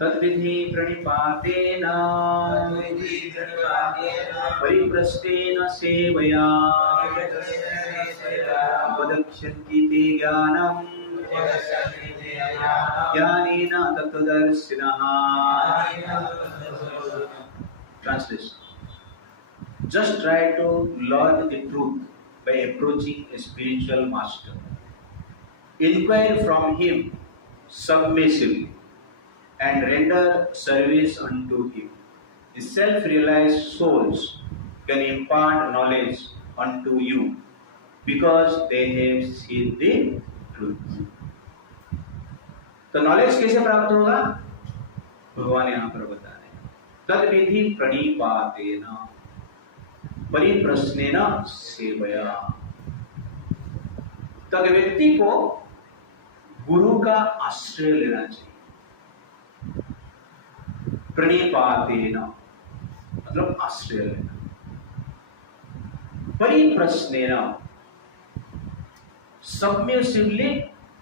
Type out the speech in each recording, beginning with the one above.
तद्विधि प्रणिपातेन परिप्रश्नेन सेवया उपदक्ष्यन्ति ते ज्ञानम् ज्ञानेन तत्त्वदर्शिनः। Translation: Just try to learn the truth by approaching a spiritual master. Inquire from him submissively and render service unto him. The self-realized souls can impart knowledge unto you because they have seen the truth. तो knowledge कैसे प्राप्त होगा? भगवान यहां पर बता रहे हैं, तद्विधि प्रणिपातेन परिप्रश्नेन सेवया। तब व्यक्ति को गुरु का आश्रय लेना चाहिए। प्रणिपातेन मतलब आश्रय लेना, परिप्रश्नेन सबमिसिवली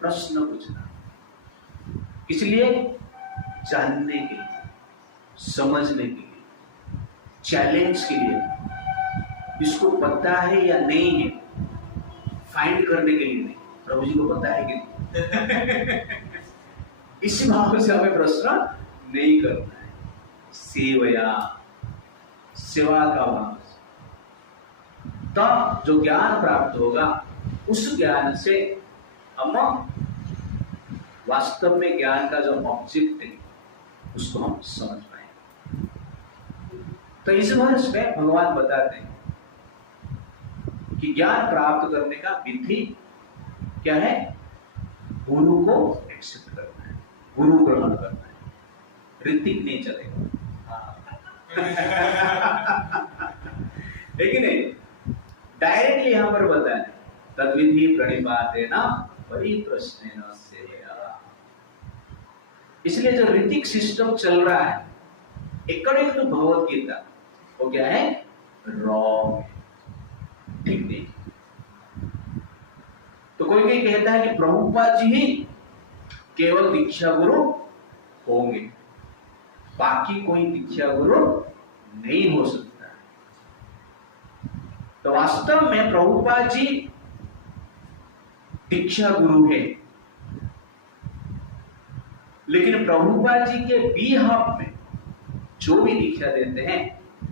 प्रश्न पूछना, इसलिए जानने के लिए, समझने के लिए, चैलेंज के लिए, इसको पता है या नहीं है फाइंड करने के लिए नहीं, प्रभु जी को पता है कि नहीं इसी भाव से हमें प्रश्न नहीं करना है। सेवया, सेवा का भाव, तब जो ज्ञान प्राप्त होगा उस ज्ञान से हम वास्तव में ज्ञान का जो ऑब्जेक्ट है उसको हम समझ पाए। तो इस वर्ष में भगवान बताते हैं कि ज्ञान प्राप्त करने का विधि क्या है? गुरु को एक्सेप्ट करना है, गुरु ग्रहण करना है, ऋतिक नहीं चलेगा लेकिन डायरेक्टली यहां पर बताया तद्विधि प्रणिपातेन परिप्रश्नेन सेवया। इसलिए जो ऋतिक सिस्टम चल रहा है अकॉर्डिंग टू भगवद गीता वो क्या है? रॉन्ग, ठीक नहीं। तो कोई कोई कहता है कि प्रभुपाद जी ही केवल दीक्षा गुरु होंगे, बाकी कोई दीक्षा गुरु नहीं हो सकता। तो वास्तव में प्रभुपाद जी दीक्षा गुरु है, लेकिन प्रभुपाद जी के बिहाफ में जो भी दीक्षा देते हैं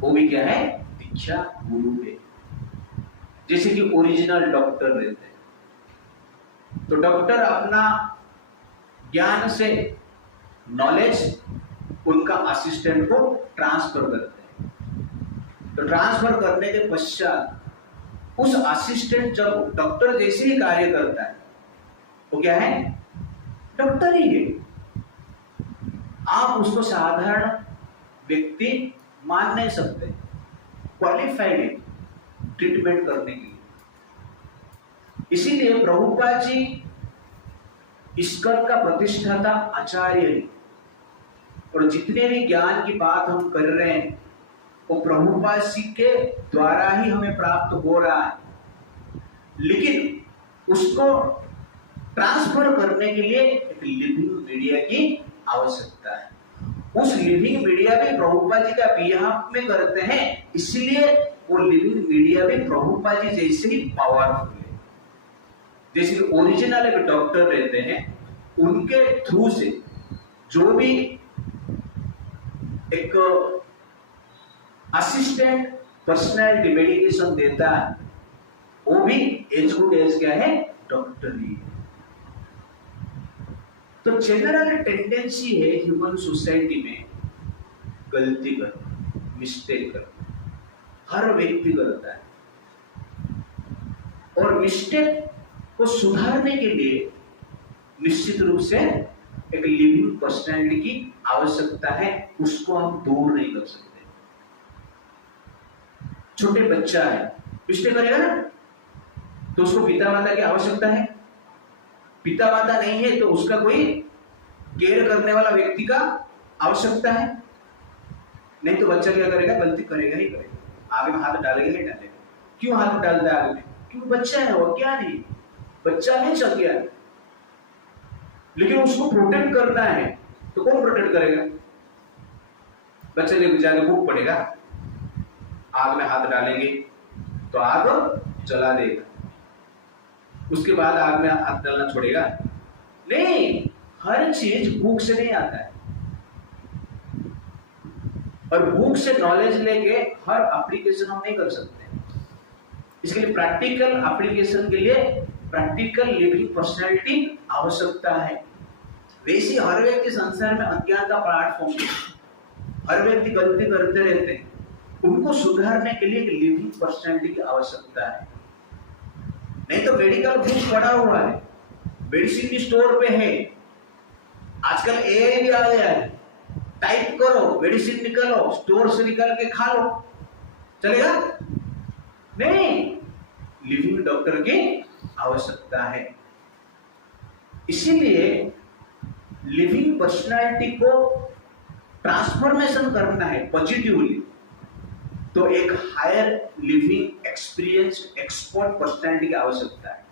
वो भी क्या है? दीक्षा गुरु है। जैसे कि ओरिजिनल डॉक्टर रहते हैं, तो डॉक्टर अपना ज्ञान से नॉलेज उनका असिस्टेंट को ट्रांसफर करते हैं। तो ट्रांसफर करने के पश्चात उस असिस्टेंट जब डॉक्टर जैसे ही कार्य करता है वो क्या है? डॉक्टर ही है। आप उसको साधारण व्यक्ति मान नहीं सकते, क्वालिफाइड है ट्रीटमेंट करने के लिए। इसीलिए प्रभुपाद जी ईश्वर का प्रतिष्ठाता आचार्य है, और जितने भी ज्ञान की बात हम कर रहे हैं वो प्रभुपाद जी के द्वारा ही हमें प्राप्त हो रहा है, लेकिन उसको ट्रांसफर करने के लिए एक लिविंग मीडिया की आवश्यकता है। उस लिविंग मीडिया भी प्रभुपाद जी का बिहाफ में करते हैं, इसलिए वो लिविंग मीडिया भी प्रभुपाद जी जैसे ही पावरफुल है। जैसे कि ओरिजिनल एक डॉक्टर रहते हैं, उनके थ्रू से जो भी एक असिस्टेंट पर्सनैलिटी मेडिकेशन देता है वो भी एज गुड एज क्या है? डॉक्टर ही है। तो जनरल टेंडेंसी है ह्यूमन सोसाइटी में गलती करना, मिस्टेक करना, हर व्यक्ति करता है, और मिस्टेक को सुधारने के लिए निश्चित रूप से एक लिविंग पर्सनैलिटी की आवश्यकता है, उसको हम दूर नहीं कर सकते। छोटे बच्चा है, मिस्टेक करेगा ना, तो उसको पिता माता की आवश्यकता है। पिता माता नहीं है तो उसका कोई केयर करने वाला व्यक्ति का आवश्यकता है। नहीं तो बच्चा क्या करेगा? गलती करेगा ही करेगा, आगे में हाथ डालेगा ही डालेगा। क्यों हाथ डालता है आगे में? क्यों? बच्चा है, वो क्या नहीं, बच्चा नहीं चल गया, लेकिन उसको प्रोटेक्ट करना है, तो कौन प्रोटेक्ट करेगा? बच्चे जब जाके भूख पड़ेगा, आग में हाथ डालेंगे तो आग जला देगा, उसके बाद आग में हाथ डालना छोड़ेगा? नहीं, हर चीज भूख से नहीं आता है। और भूख से नॉलेज लेके हर एप्लीकेशन हम नहीं कर सकते। इसके लिए प्रैक्टिकल एप्लीकेशन के लिए प्रैक्टिकल लिविंग पर्सनैलिटी आवश्यकता है। वैसे हर व्यक्ति संसार में अज्ञान का प्लेटफॉर्म है, हर व्यक्ति गलती करते रहते हैं, उनको सुधारने के लिए एक लिविंग पर्सनैलिटी की आवश्यकता है। नहीं तो मेडिकल बुक पड़ा हुआ है, मेडिसिन भी स्टोर पे है, आजकल एआई भी आ गया है, टाइप करो मेडिसिन निकालो, स्टोर से निकाल के खा लो, चलेगा? नहीं, लिविंग डॉक्टर की आवश्यकता है। इसीलिए लिविंग पर्सनालिटी को ट्रांसफॉर्मेशन करना है पॉजिटिवली, तो एक higher living experience expert personality की आवश्यकता है।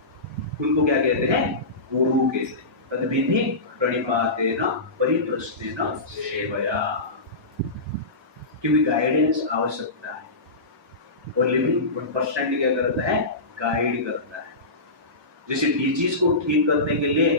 उनको क्या कहते हैं? गुरु कहते हैं। तद्विधि प्रणिपातेन परिप्रश्नेन सेवया, क्योंकि गाइडेंस आवश्यकता है। और लिविंग पर्सनालिटी क्या करता है? गाइड करता है। जैसे डिजीज को ठीक करने के लिए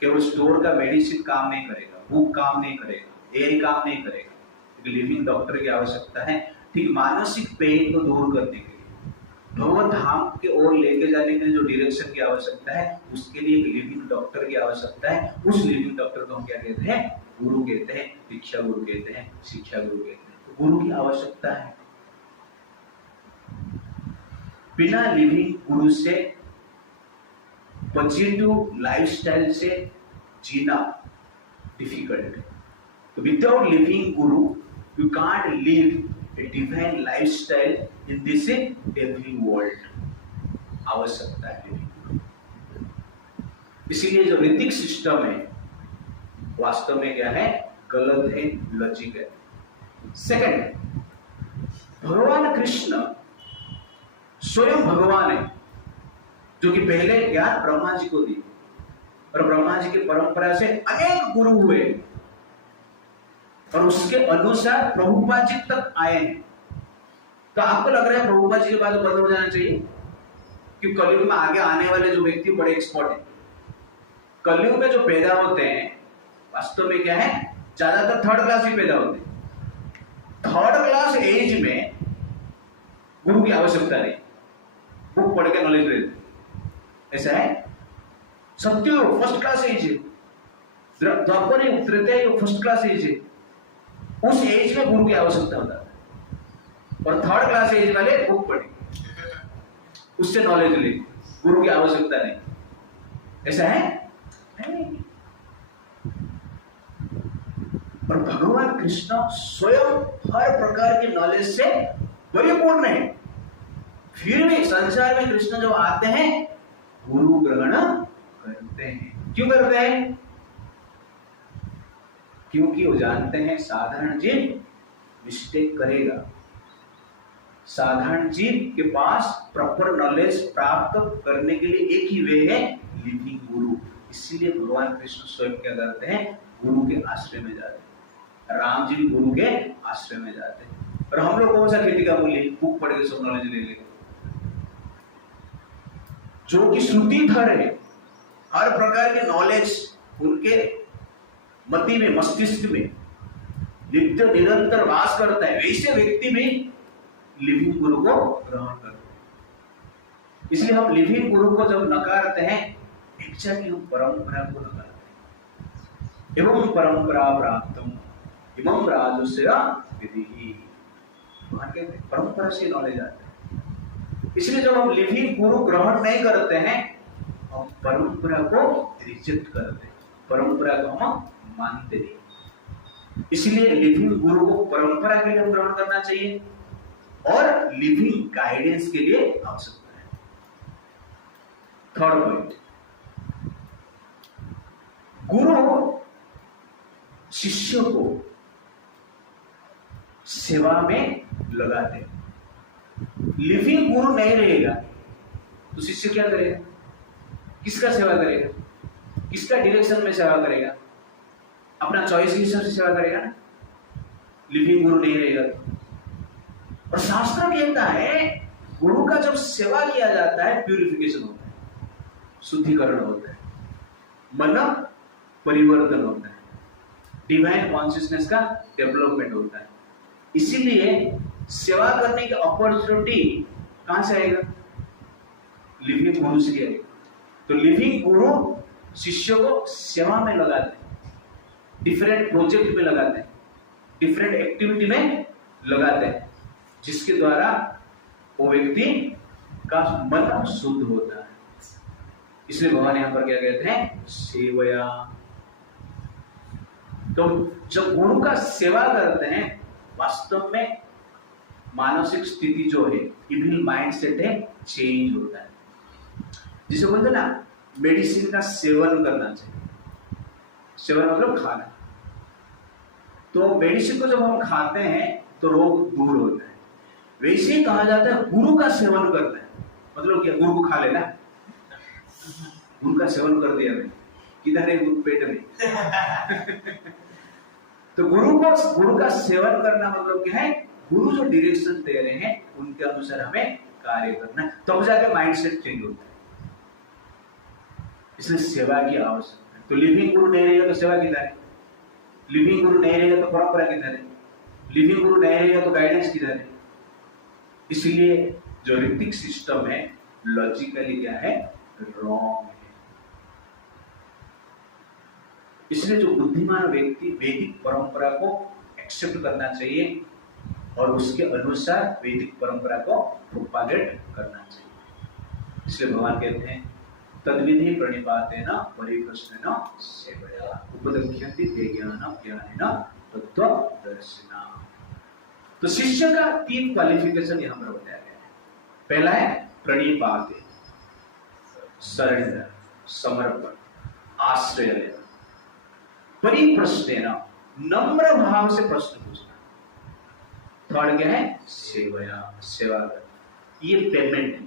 केवल स्टोर का मेडिसिन काम नहीं करेगा, बुक काम नहीं करेगा, एआई काम नहीं करेगा, क्योंकि लिविंग डॉक्टर की आवश्यकता है। ठीक मानसिक पेन को दूर करने के लिए, भगवत धाम के ओर लेके जाने के लिए जो डायरेक्शन की आवश्यकता है, उसके लिए एक लिविंग डॉक्टर की आवश्यकता है। उस लिविंग डॉक्टर को हम क्या कहते हैं? गुरु कहते हैं, दीक्षा गुरु कहते हैं, शिक्षा गुरु कहते हैं। तो गुरु की आवश्यकता है। बिना लिविंग गुरु से पॉजिटिव लाइफस्टाइल से जीना डिफिकल्ट है। तो without leaving Guru you can't live a divine lifestyle in this devil world. आवश्यकता है। इसीलिए जो ऋतिक सिस्टम है वास्तव में क्या है? गलत है, लॉजिक है। सेकंड, भगवान कृष्ण स्वयं भगवान है, जो कि पहले ज्ञान ब्रह्मा जी को दी, और ब्रह्मा जी की परंपरा से अनेक गुरु हुए और उसके अनुसार प्रभुपाद जी तक आए हैं। तो आपको लग रहा है प्रभुपाद जी के बाद बंद हो जाना चाहिए? क्योंकि कलयुग में आगे आने वाले जो व्यक्ति बड़े एक्सपर्ट हैं, कलयुग में जो पैदा होते हैं वास्तव में क्या है? ज्यादातर थर्ड क्लास ही पैदा होते हैं। थर्ड क्लास एज में गुरु की आवश्यकता नहीं, बुक पढ़ के नॉलेज ले लेते, ऐसा है। सत्युग फर्स्ट क्लास एज है, द्वापर युग तृतीय युग फर्स्ट क्लास एज है, उस एज में गुरु की आवश्यकता होता है। और थर्ड क्लास एज वाले बुक पढ़े, उससे नॉलेज ले, गुरु की आवश्यकता नहीं, ऐसा है नहीं। और भगवान कृष्ण स्वयं हर प्रकार की नॉलेज से परिपूर्ण है, फिर भी संसार में कृष्ण जो आते हैं गुरु ग्रहण करते हैं। क्यों करते हैं? क्योंकि वो जानते हैं साधारण जीव मिस्टेक करेगा, साधारण जीव के पास प्रॉपर नॉलेज प्राप्त करने के लिए एक ही वे है, लिविंग गुरु। इसीलिए भगवान कृष्ण स्वयं क्या करते हैं? गुरु के आश्रय में जाते हैं। राम जी भी गुरु के आश्रय में जाते हैं। और हम लोग कौन सा खेती का मूल्य? बुक पढ़ के सब नॉलेज ले लेंगे, जो कि श्रुतिधर है, हर प्रकार के नॉलेज उनके मति में, मस्तिष्क में नित्य निरंतर वास करता है, वैसे व्यक्ति भी लिविंग गुरु को ग्रहण करते हैं। इसलिए हम लिविंग गुरु को जब नकारते हैं, एक्चुअली हम परंपरा को नकारते हैं। एवं परंपरा प्राप्तम इमं राजस्य विधि, परंपरा से नॉलेज आता है। इसलिए जब हम लिविंग गुरु ग्रहण नहीं करते हैं, हम परंपरा को रिजेक्ट करते हैं, परंपरा को हम मानते नहीं। इसलिए लिविंग गुरु को परंपरा के लिए हम ग्रहण करना चाहिए और लिविंग गाइडेंस के लिए आवश्यकता है। थर्ड पॉइंट, गुरु शिष्य को सेवा में लगाते हैं। लिविंग गुरु नहीं रहेगा तो शिष्य क्या करेगा? किसका सेवा करेगा? किसका डायरेक्शन में सेवा करेगा? अपना चॉइस के हिसाब से सेवा करेगा ना, लिविंग गुरु नहीं रहेगा तो। और शास्त्र कहता है गुरु का जब सेवा किया जाता है प्यूरिफिकेशन होता है, शुद्धिकरण होता है, मन परिवर्तन होता है, डिवाइन कॉन्शियसनेस का डेवलपमेंट होता है। इसीलिए सेवा करने की अपॉर्चुनिटी कहां से आएगा? लिविंग गुरु से आएगा। तो लिविंग गुरु शिष्यों को सेवा में लगाते हैं, डिफरेंट प्रोजेक्ट में लगाते हैं, डिफरेंट एक्टिविटी में लगाते हैं, जिसके द्वारा वो व्यक्ति का मन शुद्ध होता है। इसलिए भगवान यहां पर क्या कहते हैं? सेवया। तो जब गुरु का सेवा करते हैं वास्तव में मानसिक स्थिति जो है, इविल माइंडसेट है, चेंज होता है। जिसे बोलते हैं ना मेडिसिन का सेवन करना चाहिए। सेवन मतलब खाना। तो मेडिसिन को जब हम खाते हैं तो रोग दूर होता है। वैसे ही कहा जाता है गुरु का सेवन करना है, मतलब क्या? गुरु को खा लेना, गुरु का सेवन कर दिया मैंने, किधर है गुरु? पेट में। तो गुरु का सेवन करना मतलब क्या है? गुरु जो डायरेक्शन दे रहे हैं उनके अनुसार हमें कार्य करना है, तब जाके माइंडसेट चेंज होता है। इसलिए सेवा की आवश्यकता है। तो लिविंग गुरु नहीं रहेगा तो सेवा किधर है? लिविंग गुरु नहीं रहेगा तो परंपरा किधर है? लिविंग गुरु नहीं रहेगा तो गाइडेंस किधर है? इसलिए जो ऋतिक सिस्टम है लॉजिकली क्या है? रॉन्ग है। इसलिए जो बुद्धिमान व्यक्ति वैदिक परंपरा को एक्सेप्ट करना चाहिए और उसके अनुसार वैदिक परंपरा को प्रोपागेट करना चाहिए। इसलिए भगवान कहते हैं तद्विधि प्रणिपातेन परिप्रश्नेन सेवया उपदख्यन्ति ते ज्ञानं ज्ञानेन तत्त्वदर्शिना। तो शिष्य का 3 क्वालिफिकेशन यहां पर बताया गया है। पहला है प्रणिपाते, सरेंडर, समर्पण, आश्रय लेना। परिप्रश्नेन, नम्र भाव से प्रश्न पूछना। थर्ड क्या है? सेवया, सेवा करना। ये पेमेंट है।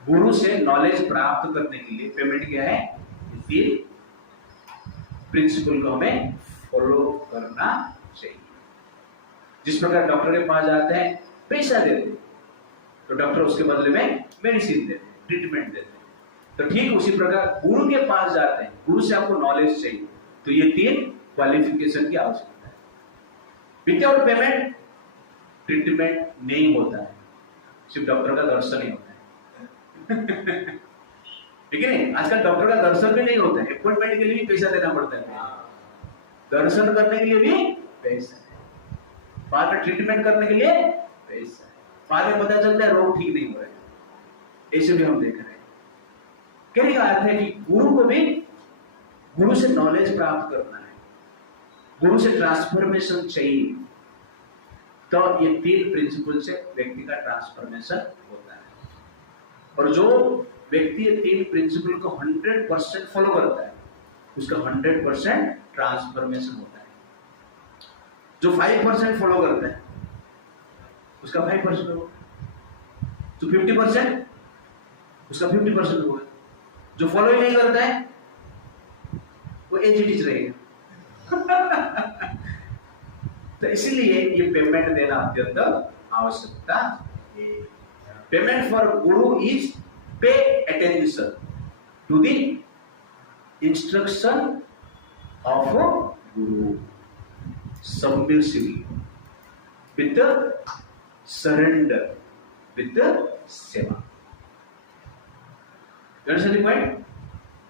गुरु से नॉलेज प्राप्त करने के लिए पेमेंट क्या है? ये प्रिंसिपल को हमें फॉलो करना चाहिए। जिस प्रकार डॉक्टर के पास जाते हैं, पैसा देते हैं, तो डॉक्टर उसके बदले में मेडिसिन देते हैं, ट्रीटमेंट देते हैं। तो ठीक उसी प्रकार गुरु के पास जाते हैं, गुरु से आपको नॉलेज चाहिए, तो ये 3 क्वालिफिकेशन की आवश्यकता है। विदाउट पेमेंट ट्रीटमेंट नहीं होता है, सिर्फ डॉक्टर का दर्शन ही होता है। ठीक है नहीं? आजकल डॉक्टर का दर्शन भी नहीं होता है, अपॉइंटमेंट के लिए भी पैसा देना पड़ता है, दर्शन करने के लिए भी पैसा है, बाद में ट्रीटमेंट करने के लिए पैसा है, बाद में पता चलता है रोग ठीक नहीं हो रहा है। ऐसे भी हम देख रहे हैं। कहने का अर्थ है कि गुरु को भी गुरु से नॉलेज प्राप्त करना है, गुरु से ट्रांसफॉर्मेशन चाहिए, तो ये 3 प्रिंसिपल से व्यक्ति का ट्रांसफॉर्मेशन होता है। और जो व्यक्ति ये 3 प्रिंसिपल को 100% फॉलो करता है, उसका 100% ट्रांसफॉर्मेशन होता है। जो 5% फॉलो करता है उसका 5% होगा, जो 50% उसका 50% होगा, जो फॉलो ही नहीं करता है वो एज इट इज रहेगा। तो इसीलिए ये पेमेंट देना अत्यंत आवश्यकता है। Payment for guru is pay attention to the instruction of guru submissively with the surrender, with the seva. Point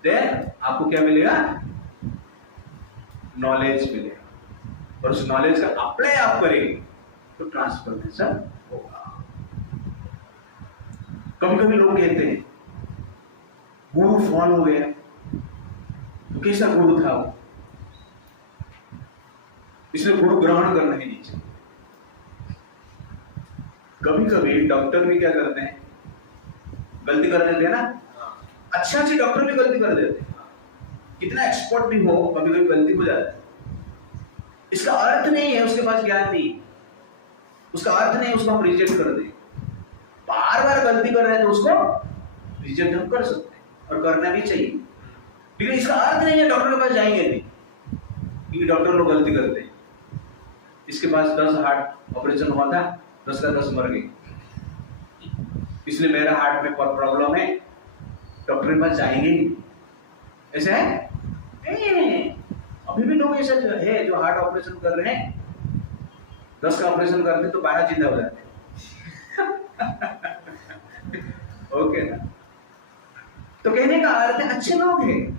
then आपको क्या मिलेगा? नॉलेज मिलेगा, और उस नॉलेज का अप्लाई आप करेंगे तो ट्रांसफॉर्मेशन होगा। कभी कभी लोग कहते हैं गुरु फॉल हो गया, तो कैसा गुरु था वो, इसलिए गुरु ग्रहण करना ही नहीं चाहिए। कभी कभी डॉक्टर भी क्या करते हैं, गलती कर देते हैं ना, अच्छा अच्छी डॉक्टर भी गलती कर देते हैं, कितना एक्सपर्ट भी हो कभी कभी गलती हो जाती है। इसका अर्थ नहीं है उसके पास ज्ञान नहीं, उसका अर्थ नहीं उसको हम रिजेक्ट कर दें। बार बार गलती कर रहे हैं तो उसको रिजेक्ट हम कर सकते हैं, और करना भी चाहिए। लेकिन इसका अर्थ नहीं है डॉक्टर के पास जाएंगे नहीं, क्योंकि डॉक्टर लोग गलती करते हैं। इसके पास 10 हार्ट ऑपरेशन हुआ था, 10 का 10 मर गए, इसलिए मेरा हार्ट में प्रॉब्लम है, डॉक्टर के पास जाएंगे नहीं। ऐसा है नहीं, अभी भी लोग ऐसे है जो हार्ट ऑपरेशन कर रहे हैं, 10 का ऑपरेशन करते तो 12 जिंदा हो जाते ओके ना। तो कहने का अर्थ है अच्छे लोग हैं।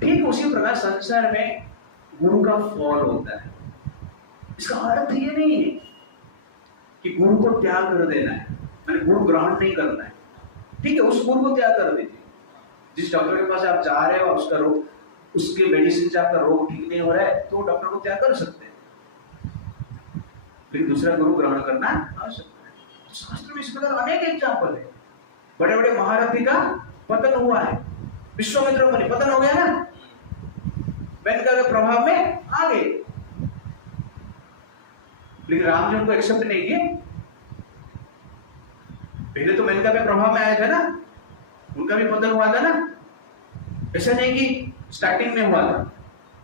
ठीक उसी प्रकार संसार में गुरु का फॉल होता है। इसका अर्थ ये नहीं है कि गुरु को त्याग कर देना है, मैंने गुरु ग्रहण नहीं करना है। ठीक है, उस गुरु को त्याग कर दीजिए। जिस डॉक्टर के पास आप जा रहे हो, उसका रोग, उसके मेडिसिन से आपका रोग ठीक नहीं हो रहा है, तो डॉक्टर को त्याग कर सकते हैं, लेकिन दूसरा गुरु ग्रहण करना आवश्यक है। शास्त्र में इस प्रकार अनेक एग्जाम्पल है। बड़े बड़े महारथी का पतन हुआ है, विश्वामित्र मुनि पतन हो गया ना, मेनका के प्रभाव में आ गए, लेकिन राम जी उनको एक्सेप्ट नहीं किए। पहले तो मेनका के प्रभाव में आए थे ना, उनका भी पतन हुआ था ना। ऐसा नहीं कि स्टार्टिंग में हुआ था,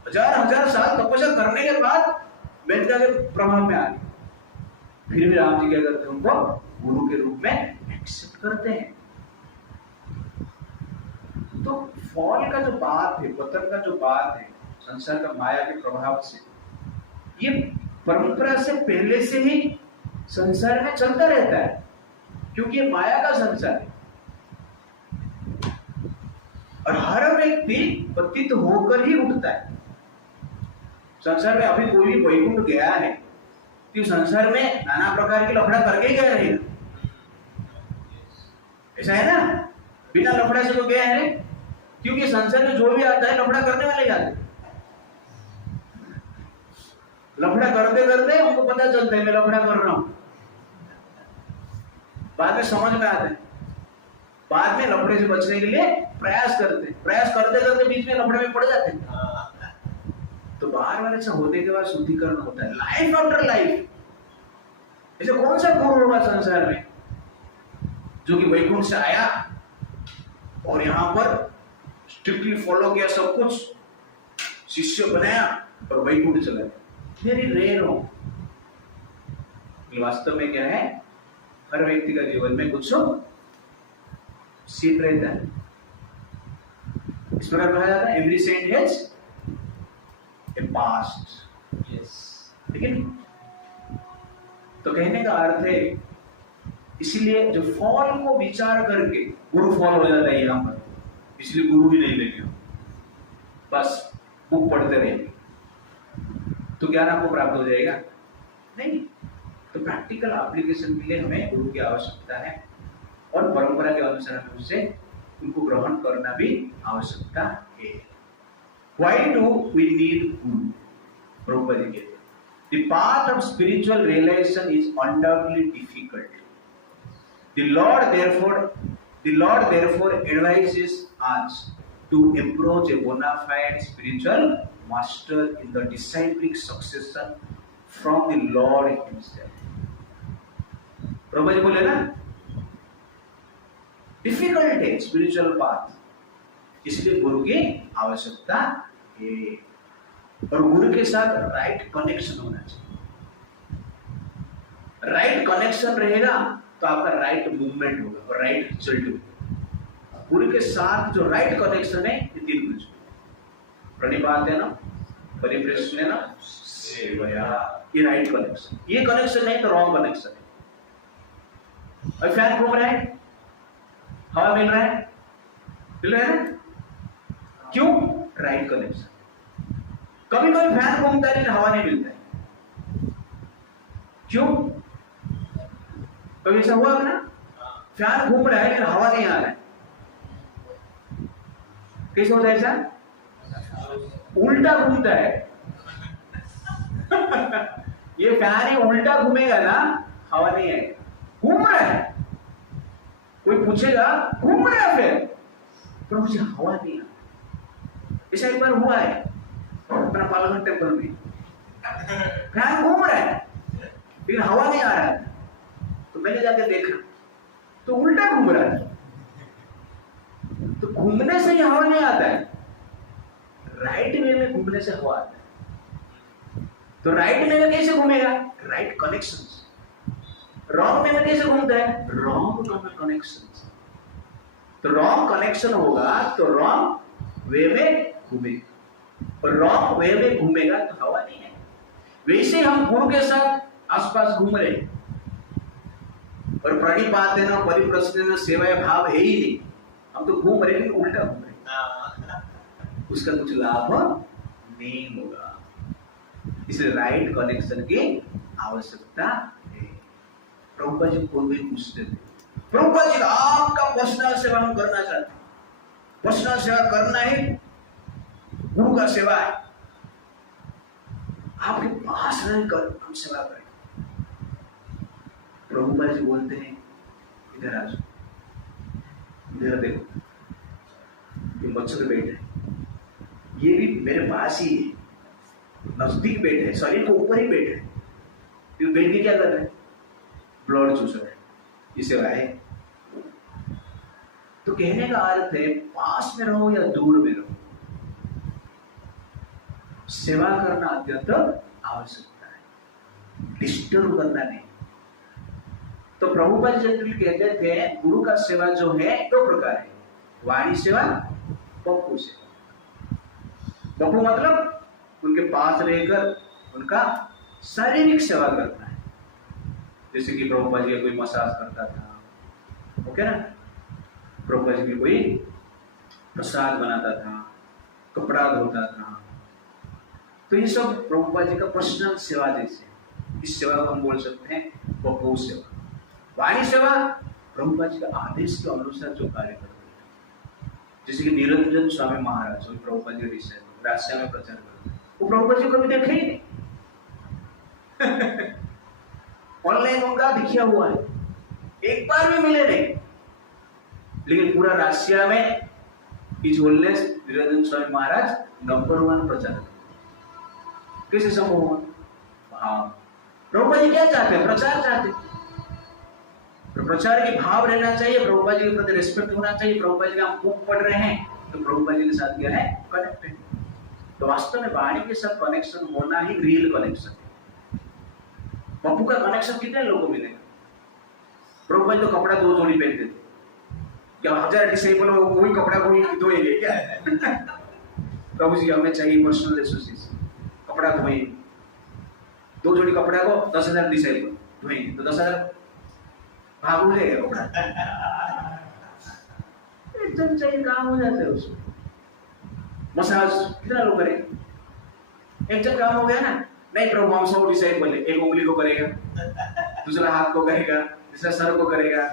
हजार साल तपस्या करने के बाद मेनका के प्रभाव में आ गए। फिर भी राम जी क्या करते हैं, उनको गुरु के रूप में एक्सेप्ट करते हैं। तो फॉल का जो बात है, पतन का जो बात है, संसार का माया के प्रभाव से, ये परंपरा से पहले से ही संसार में चलता रहता है, क्योंकि ये माया का संसार है। और हर व्यक्ति पतित होकर ही उठता है। संसार में अभी कोई भी वैकुंठ गया है कि संसार में नाना प्रकार की लफड़ा करके ही गया रहेगा, ऐसा है ना। बिना लफड़ा से तो गया है, क्योंकि संसार में जो भी आता है लफड़ा करने वाले जाते हैं। लफड़ा करते करते उनको पता चलता है मैं लफड़ा कर रहा हूं, बाद में समझ में आता है, बाद में लफड़े से बचने के लिए प्रयास करते हैं, प्रयास करते करते बीच में लफड़े में पड़ जाते हैं। तो बार ऐसा होने के बाद शुद्धिकरण होता है, लाइफ आफ्टर लाइफ। ऐसे कौन सा गुरु होगा संसार में जो कि वैकुंठ से आया और यहां पर स्ट्रिक्टली फॉलो किया, सब कुछ शिष्य बनाया और वैकुंठ चला गया? वेरी रेयर हो। वास्तव में क्या है, हर व्यक्ति का जीवन में कुछ सीख रहता है। इस प्रकार कहा जाता है every saint has a past. Yes, लेकिन तो कहने का अर्थ है, इसलिए जो फॉल को विचार करके गुरु फॉल हो जाता है यहां पर, इसलिए गुरु भी नहीं लेंगे, बस बुक पढ़ते रहेंगे तो ज्ञान आपको प्राप्त हो जाएगा? नहीं। तो प्रैक्टिकल एप्लीकेशन के लिए हमें गुरु की आवश्यकता है, और परंपरा के अनुसार हमें उससे उनको ग्रहण करना भी आवश्यकता है। Why do we need Guru? Prabhupada ji कहते हैं, the path of spiritual realization is undoubtedly difficult. The Lord therefore advises us to approach a bona fide spiritual master in the disciplic succession from the Lord himself. प्रभु जी बोले ना, difficult है spiritual path, इसलिए गुरु की आवश्यकता है, और गुरु के साथ राइट कनेक्शन होना चाहिए। राइट कनेक्शन रहेगा तो आपका राइट मूवमेंट होगा और राइट रिजल्ट होगा। गुरु के साथ जो राइट कनेक्शन है, ये 3 कुछ प्रणिपातेन, परिप्रेषणेन, सेवया, ये राइट कनेक्शन। ये कनेक्शन नहीं तो रॉन्ग कनेक्शन है। और फैन घूम रहा है, हवा मिल रहा है ना, क्यों? Right connection. कभी कभी फैन घूमता है लेकिन हवा नहीं मिलता है, क्यों? कभी ऐसा हुआ ना, फैन घूम रहा है लेकिन हवा नहीं आ रहा है, कैसे होता है ऐसा? उल्टा घूमता है ये फैन ही उल्टा घूमेगा ना, हवा नहीं आएगा। घूम रहा है, कोई पूछेगा घूम रहा है फिर, पर मुझे हवा नहीं आ। ऐसा एक बार हुआ है अपना पार्लियामेंट टेम्पल में, फैन घूम रहा है लेकिन हवा नहीं आ रहा है, तो मैंने जाकर देखा तो उल्टा घूम रहा है। तो घूमने से ही हवा नहीं आता है, राइट वे में घूमने से हवा आता है। तो राइट वे में कैसे घूमेगा? Right connections. रॉन्ग वे में कैसे घूमता है? Wrong connections. तो रॉन्ग कनेक्शन होगा तो रॉन्ग वे में घूमेगा, और रॉन्ग वे में घूमेगा तो हवा नहीं है। वैसे हम गुरु के साथ आसपास घूम रहे और प्रणिपातेन परिप्रश्नेन सेवाया भाव है ही नहीं, हम तो घूम रहे लेकिन उल्टा घूम रहे, उसका कुछ लाभ नहीं होगा। इसलिए राइट कनेक्शन की आवश्यकता है। प्रभुपाद जी को भी पूछते थे, प्रभुपाद जी आपका पर्सनल सेवा हम करना चाहते हैं, पर्सनल सेवा करना ही गुरु का सेवा है, आपके पास रहकर हम सेवा करें। प्रभुपाद जी बोलते हैं, इधर आ जाओ, इधर देखो, ये बच्चों के बैठे हैं, ये भी मेरे पास ही है, नजदीक बैठे हैं, शरीर को ऊपर ही बैठे हैं, ये बैठ के क्या कर रहे हैं? ब्लड चूस रहे हैं, ये सेवा है। तो कहने का अर्थ है पास में रहो या दूर में रहो, सेवा करना अत्यंत आवश्यकता है, डिस्टर्ब करना नहीं। तो प्रभुपाद जी कहते थे गुरु का सेवा जो है दो प्रकार है, वाणी सेवा, पप्पू सेवा। पप्पू मतलब उनके पास रहकर उनका शारीरिक सेवा करना है, जैसे कि प्रभुपाद जी कोई मसाज करता था, ओके ना, प्रभुपाद जी कोई प्रसाद बनाता था, कपड़ा धोता था, तो ये सब प्रभुपाद जी का पर्सनल सेवा जैसे, इस सेवा को हम बोल सकते हैं पप्पू सेवा। वाणी सेवा प्रभुपाद जी का आदेश के अनुसार जो कार्य करते हैं, जैसे कि निरंजन स्वामी महाराज जो प्रभुपाद जी के रास्ते में प्रचार करते हैं, वो प्रभुपाद जी को भी देखे ही नहीं ऑनलाइन उनका दिखा हुआ है, एक बार भी मिले नहीं, लेकिन पूरा राशिया में is wholeness Niranjan Swami Maharaj number 1 प्रचार करते। कैसे संभव हुआ? भाव। प्रभुपाद जी क्या चाहते हैं? प्रचार चाहते हैं, तो प्रचार की भाव रहना चाहिए, प्रभुपाद जी के प्रति रिस्पेक्ट होना चाहिए। प्रभुपाद जी का हम बुक पढ़ रहे हैं तो प्रभुपाद जी के साथ क्या है? कनेक्टेड। तो वास्तव में वाणी के साथ कनेक्शन होना ही रियल कनेक्शन है। पप्पू का कनेक्शन कितने लोगों को मिलेगा? प्रभुपाद जी तो कपड़ा 2 जोड़ी पहनते थे, क्या 1000 डिसेबल हो वही कपड़ा कोई धोएंगे क्या? प्रभु जी हमें चाहिए पर्सनल एसोसिएशन, कपड़ा धोएंगे, 2 जोड़ी कपड़ा को 10,000 डिसेबल धोएंगे तो 10,000 भाग हो जाएगा कपड़ा, एकदम चाहिए, काम हो जाता है उसमें। मसाज कितना लोग करेंगे? एक जब काम हो गया ना, नहीं प्रभु हम 100 डिसेबल, एक उंगली को करेगा, दूसरा हाथ को करेगा, तीसरा सर को करेगा,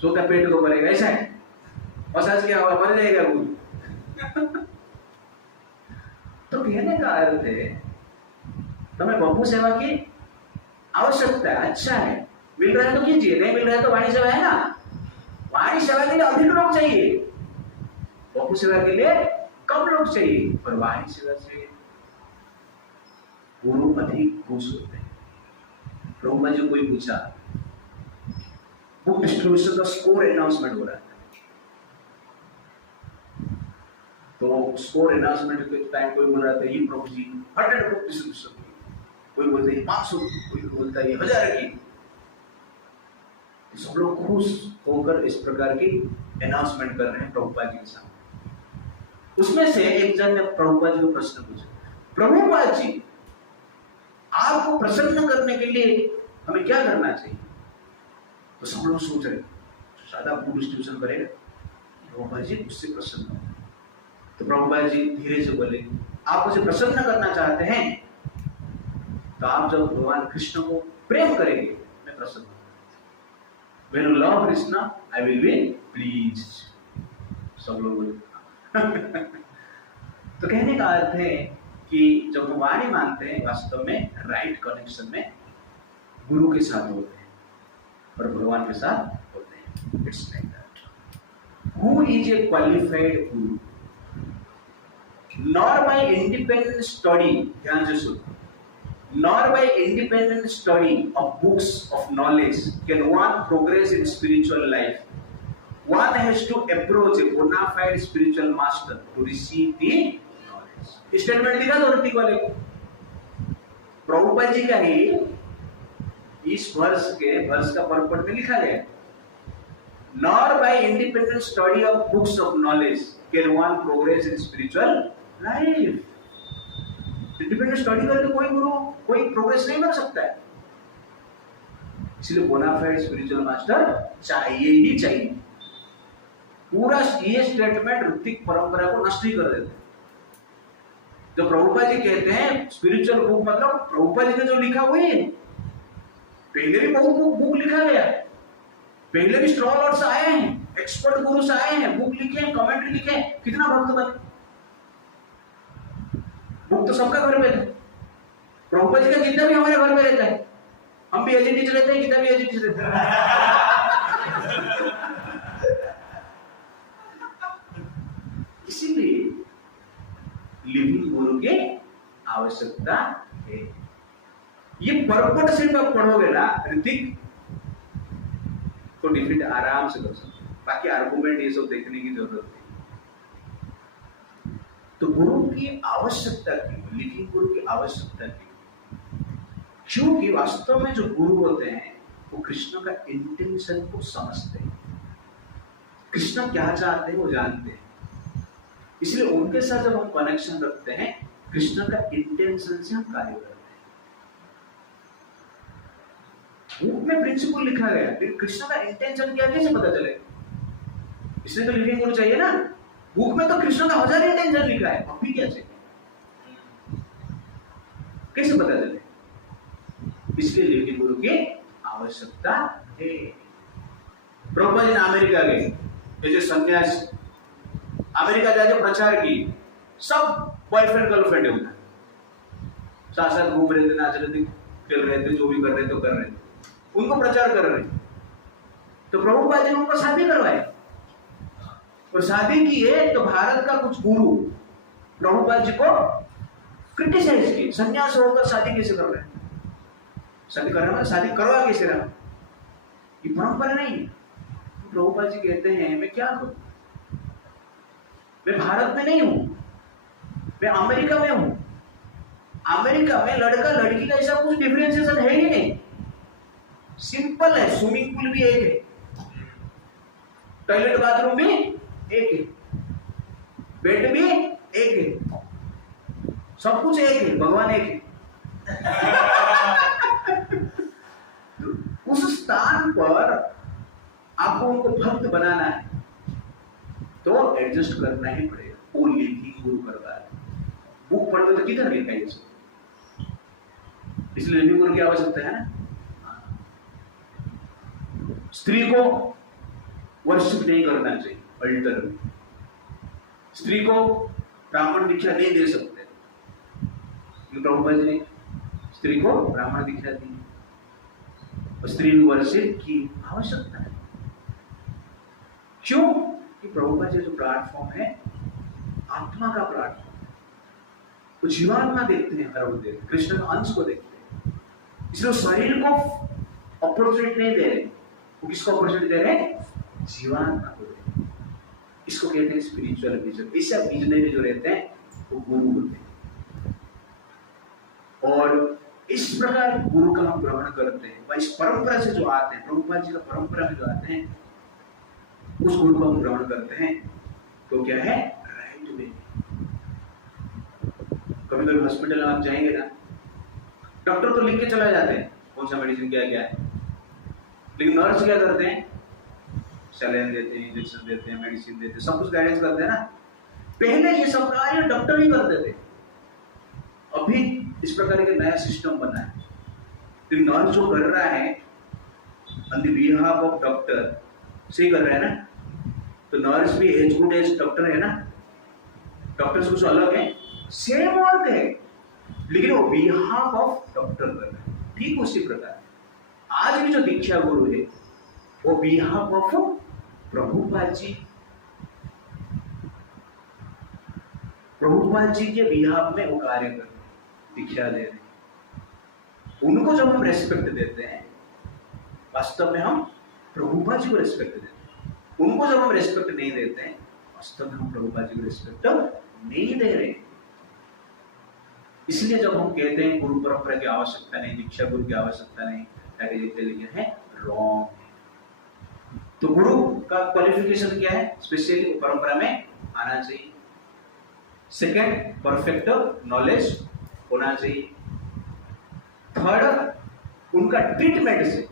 चौथा पेट को करेगा, ऐसा है मसाज क्या होगा? मर जाएगा वो। तो कहने का अर्थ है तुम्हें बप्पू सेवा की आवश्यकता है, अच्छा है, मिल रहा है तो कीजिए, नहीं मिल रहा है तो वाणी सेवा है ना। वाणी सेवा के लिए अधिक लोग चाहिए, बप्पू सेवा के लिए कम लोग चाहिए, पर वाणी सेवा से गुरु अधिक खुश होते हैं। प्रभुपाद जी कोई पूछा, बुक डिस्ट्रीब्यूशन का स्कोर अनाउंसमेंट हो रहा है, तो स्कोर अनाउंसमेंट के टाइम कोई बोल रहा था ये प्रभु जी 100 बुक डिस्ट्रीब्यूशन, कोई बोलता है 500, कोई बोलता है 1000 की। तो सब लोग खुश होकर इस प्रकार की अनाउंसमेंट कर रहे हैं प्रभुपाद जी के सामने। उसमें से एक जन ने प्रभुपाद जी को प्रश्न पूछा, प्रभुपाद जी आपको प्रसन्न करने के लिए हमें क्या करना चाहिए? तो सब लोग सोच रहे शायद बुक डिस्ट्रीब्यूशन करेगा, प्रभुपाद जी उससे प्रसन्न हो। तो प्रभुपाद जी धीरे से बोले, आप मुझे प्रसन्न करना चाहते हैं तो आप जब भगवान कृष्ण को प्रेम करेंगे मैं प्रसन्न हूँ। When you love Krishna, I will be pleased. सब लोग बोले। तो कहने का अर्थ है कि जब हम वाणी मानते हैं वास्तव में राइट कनेक्शन में गुरु के साथ होते हैं और भगवान के साथ होते हैं। It's like that. Who is a qualified guru? Nor by independent study, ध्यान से सुनो, nor by independent study of books of knowledge can one progress in spiritual life. one has to approach a bona fide spiritual master to receive the knowledge. Statement दिखा दो ऋतिक वाले को। प्रभुपाद जी का ही इस वर्ष का पर्पट में लिखा गया, nor by independent study of books of knowledge can one progress in spiritual life. Independent study करके कोई गुरु कोई प्रोग्रेस नहीं कर सकता है, इसलिए बोनाफाइड स्पिरिचुअल मास्टर चाहिए ही चाहिए। पूरा ये स्टेटमेंट ऋतिक परंपरा को नष्ट ही कर देते हैं। जो प्रभुपाद जी कहते हैं स्पिरिचुअल बुक, मतलब प्रभुपाद जी ने जो लिखा हुआ है, पहले भी बहुत बुक लिखा गया, पहले भी स्कॉलर्स आए हैं, एक्सपर्ट गुरुस आए हैं, बुक लिखे हैं, कमेंट्री लिखे हैं, कितना भक्त बने। बुक तो सबका घर में था, प्रभुपाद जी का जितना भी हमारे घर में रहता है, हम भी एजेंट रहते हैं, कितना भी एजेंट रहते हैं। इसीलिए लिविंग गुरु की आवश्यकता है। ये परपट सिर्फ आप पढ़ोगे ना ऋतिक, तो डिफीट आराम से कर सकते हो, बाकी आर्गुमेंट ये सब देखने की जरूरत नहीं। तो गुरु की आवश्यकता क्यों, लिविंग गुरु की आवश्यकता क्यों? क्योंकि वास्तव में जो गुरु होते हैं वो कृष्ण का इंटेंशन को समझते हैं, कृष्ण क्या चाहते हैं वो जानते हैं, इसलिए उनके साथ जब हम कनेक्शन रखते हैं कृष्ण का इंटेंशन से हम कार्य करते हैं। बुक में प्रिंसिपल लिखा गया, फिर कृष्ण का इंटेंशन क्या कैसे पता चलेगा? इसलिए तो लिविंग गुरु चाहिए ना। बुक में तो कृष्ण का 1000 इंटेंशन लिखा है, अभी क्या चाहिए, कैसे पता चले? इसलिए लिविंग गुरु की आवश्यकता है। प्रभुपाद जी ने अमेरिका गए, जैसे सन्यास अमेरिका जाके प्रचार की, सब बॉयफ्रेंड गर्लफ्रेंड है उनका, साथ साथ घूम रहे थे, नाच रहे थे, खेल रहे थे, जो भी कर रहे थे कर रहे थे, उनको प्रचार कर रहे थे। तो प्रभुपाद जी ने उनको शादी करवाई, और शादी की है तो भारत का कुछ गुरु प्रभुपाद जी को क्रिटिसाइज किए, सन्यास होकर शादी कैसे कर रहे हैं, शादी कर रहा है शादी करवा कैसे रहा, ये परंपरा नहीं है। प्रभुपाद जी कहते हैं मैं क्या करूं, मैं भारत में नहीं हूं, मैं अमेरिका में हूं। अमेरिका में लड़का लड़की का ऐसा कुछ डिफरेंशिएशन है ही नहीं, सिंपल है, स्विमिंग पूल भी एक है, टॉयलेट बाथरूम भी एक है, बेड भी एक है, सब कुछ एक है, भगवान एक है। उस स्थान पर आपको उनको भक्त बनाना है तो एडजस्ट करना ही पड़ेगा। वो लिविंग गुरु करता है, बुक पढ़ते तो किधर लिखा है, इसलिए लिविंग गुरु की आवश्यकता है ना। स्त्री को वर्शिप नहीं करना चाहिए अल्टर में, स्त्री को ब्राह्मण दीक्षा नहीं दे सकते, प्रभुपाद जी ने स्त्री को ब्राह्मण दीक्षा दी, स्त्री वर्शिप की आवश्यकता है। क्यों? कि प्रभुपाद जी जो प्लेटफॉर्म है आत्मा का प्लेटफॉर्म, वो जीवात्मा देखते हैं, हर वो देखते कृष्ण के अंश को देखते हैं, इसलिए शरीर को अपॉर्चुनिटी नहीं दे रहे, वो किसको अपॉर्चुनिटी दे रहे हैं? जीवात्मा को दे रहे। इसको कहते हैं स्पिरिचुअल विजन। ऐसे विजनरी जो रहते हैं वो गुरु होते हैं, और इस प्रकार गुरु का हम ग्रहण करते हैं। वह इस परंपरा से जो आते हैं, प्रभुपाद जी का परंपरा में जो आते हैं, उस गुरु को हम ग्रहण करते हैं। तो क्या है? Right way. कभी कभी हॉस्पिटल में आप जाएंगे ना, डॉक्टर तो लिख के चला जाते हैं कौन सा मेडिसिन क्या क्या है, लेकिन नर्स क्या करते हैं? सैलाइन देते हैं, इंजेक्शन देते हैं, मेडिसिन देते हैं, सब कुछ गाइडेंस करते हैं ना। पहले ये सब कार्य डॉक्टर ही करते थे, अभी इस प्रकार का नया सिस्टम बना है। तो नर्स जो कर रहा है on the behalf of doctor से कर रहा है ना, तो नर्स भी एज गुड एज डॉक्टर है ना, डॉक्टर से कुछ अलग है, सेम वर्क है, लेकिन वो बिहाफ ऑफ डॉक्टर कर रहा है। ठीक उसी प्रकार आज भी जो दीक्षा गुरु है वो बिहाफ ऑफ प्रभुपाद जी, प्रभुपाद जी के बिहाफ में वो कार्य कर रहे, दीक्षा दे रहे। उनको जब हम रेस्पेक्ट देते हैं, वास्तव में हम प्रभुपाद जी को रेस्पेक्ट देते हैं। उनको जब हम रेस्पेक्ट नहीं देते हैं, वास्तव में हम प्रभुपाद जी को रेस्पेक्ट नहीं दे रहे। इसलिए जब हम कहते हैं गुरु परंपरा की आवश्यकता नहीं, दीक्षा गुरु की आवश्यकता नहीं, लिखे हैं रॉन्ग। तो गुरु का क्वालिफिकेशन क्या है? स्पेशली परंपरा में आना चाहिए। सेकंड, परफेक्ट नॉलेज होना चाहिए। थर्ड, उनका ट्रीटमेंट से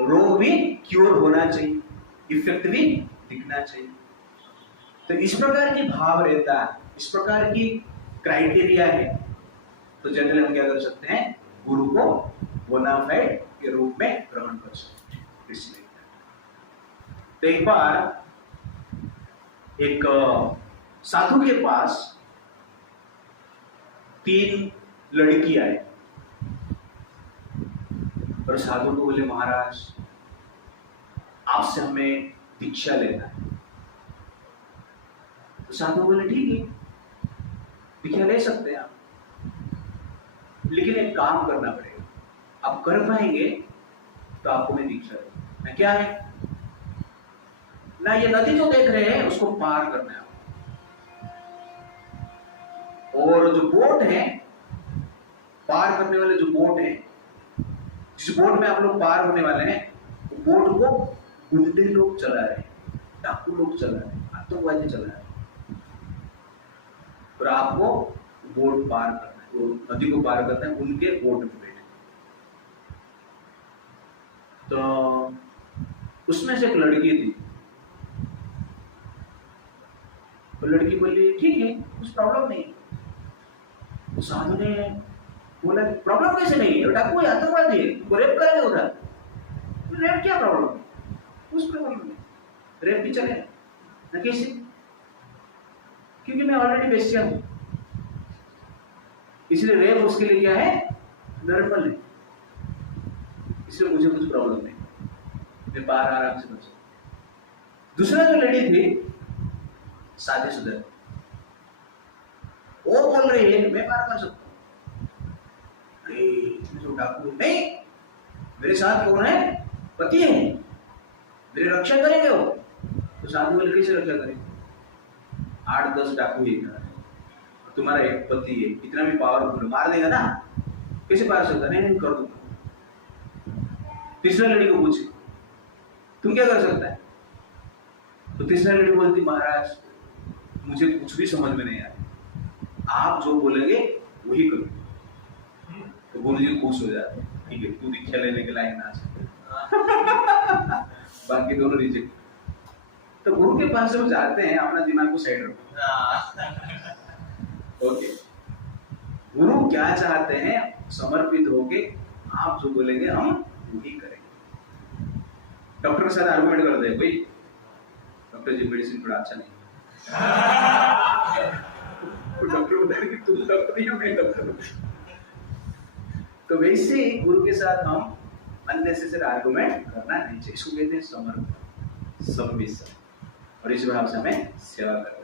रोग भी क्योर होना चाहिए, इफेक्ट भी दिखना चाहिए। तो इस प्रकार की भाव रहता है, इस प्रकार की क्राइटेरिया है, तो जनरली हम क्या कर सकते हैं? गुरु को बोनाफाइड के रूप में ग्रहण कर सकते हैं। इसलिए तो एक बार एक साधु के पास 3 लड़की आए और साधु को बोले, महाराज आपसे हमें दीक्षा लेना है। तो साधु बोले, ठीक है दीक्षा ले सकते हैं आप, लेकिन एक काम करना पड़ेगा, आप कर पाएंगे तो आपको मैं दीक्षा दूंगा। क्या है ना? ये नदी जो देख रहे हैं उसको पार करना है, और जो बोट है, पार करने वाले जो बोट है, जिस बोट में आप लोग पार होने वाले हैं, वो बोट को गुंडे लोग चला रहे हैं, डाकू लोग चला रहे हैं, आतंकवादी चला रहे हैं, और आपको बोट पार करना है, वो नदी को पार करना है, उनके बोट में बैठे। तो उसमें से एक लड़की थी, तो लड़की बोली, ठीक है कुछ प्रॉब्लम नहीं। तो साधु ने बोला, प्रॉब्लम कैसे नहीं है? डाकू है, आतंकवादी है, वो रेप करेंगे उधर। रेप क्या प्रॉब्लम है? कुछ प्रॉब्लम नहीं, रेप भी चले ना। कैसे? क्योंकि मैं ऑलरेडी वेश्या हूं, इसलिए रेप उसके लिए क्या है? नॉर्मल है, इसलिए मुझे कुछ प्रॉब्लम नहीं, मैं बाहर आराम से बच। दूसरा जो लेडी थी शादीशुदा, वो बोल रही है मैं पार कर सकता हूँ। जो डाकू नहीं, मेरे साथ कौन है? पति है, मेरी रक्षा करेंगे वो। तो साधु बोले, कैसे रक्षा करेंगे? 8-10 डाकू है, तुम्हारा एक पति है, इतना भी पावरफुल, मार देगा ना, कैसे पार सकता? नहीं कर दूंगा। तीसरा लड़की को पूछे, तुम क्या कर सकता है? तो तीसरा लड़की बोलती, महाराज मुझे कुछ भी समझ में नहीं आया, आप जो बोलेंगे वही करो। तो गुरु जी खुश हो जाते, ठीक है तू दीक्षा लेने के लायक ना सकते। बाकी दोनों रिजेक्ट। तो गुरु के पास जब जाते हैं, अपना दिमाग को साइड रखो। ओके, गुरु क्या चाहते हैं? समर्पित होके आप जो बोलेंगे हम वही करेंगे। डॉक्टर के साथ आर्गुमेंट करते हैं, भाई डॉक्टर जी मेडिसिन थोड़ा अच्छा नहीं, डॉक्टर बताएंगे तुम डॉक्टर या मैं डॉक्टर। तो वैसे ही गुरु के साथ हम अननेसेसरी आर्गुमेंट करना नहीं चाहिए। इसको कहते हैं समर्पण, सबमिशन, और इस भाव से हमें सेवा करना।